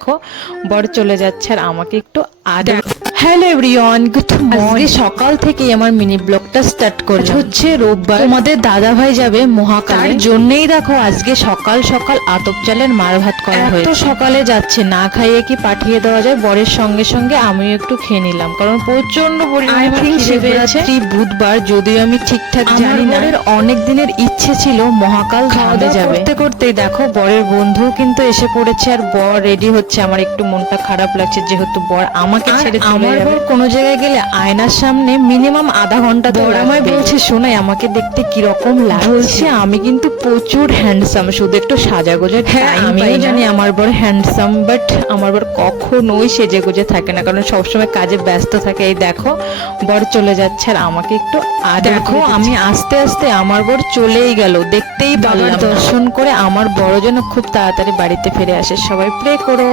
দেখো বর চলে যাচ্ছে আর আমাকে একটু আদর। Hello everyone, good morning. সকাল থেকে আমার মিনি ব্লগটা স্টার্ট করলাম। হচ্ছে রোববার, তোমাদের দাদা ভাই যাবে মহাকালের জন্যই দেখো আজকে সকাল সকাল আতপ চালের মার ভাত করা হয়েছে। তো সকালে যাচ্ছে, না খাইয়ে কি পাঠিয়ে দেওয়া যায়? বরের সঙ্গে সঙ্গে আমিও একটু খেয়ে নিলাম, কারণ প্রচন্ড পরিমাণে খিদে পেয়েছে। বুধবার, যদিও আমি ঠিকঠাক জানি না, অনেক দিনের ইচ্ছে ছিল মহাকাল ধামে যাবে। করতে করতেই দেখো বরের বন্ধু কিন্তু এসে পড়েছে আর বর রেডি হচ্ছে। আমার একটু মনটা খারাপ লাগছে, যেহেতু বর আমাকে ছেড়ে চলে যাবে। বর কোনো জায়গায় গেলে আয়নার সামনে মিনিমাম আধা ঘন্টা তো আমায় বলছে, শোনাই আমাকে দেখতে কিরকম লাগছে। আমি কিন্তু প্রচুর হ্যান্ডসাম, শুধু একটু সাজাগোজা। হ্যাঁ আমিও জানি আমার বর হ্যান্ডসাম, বাট আমার বর কখনোই সেজে গুজে থাকে না, কারণ সবসময় কাজে ব্যস্ত থাকে। এই দেখো বর চলে যাচ্ছে আর আমাকে একটু দেখো আমি আস্তে আস্তে আমার বর চলেই গেল, দেখতেই পারলাম। দর্শন করে আমার বড় যেন খুব তাড়াতাড়ি বাড়িতে ফিরে আসে। সবাই প্রে করো।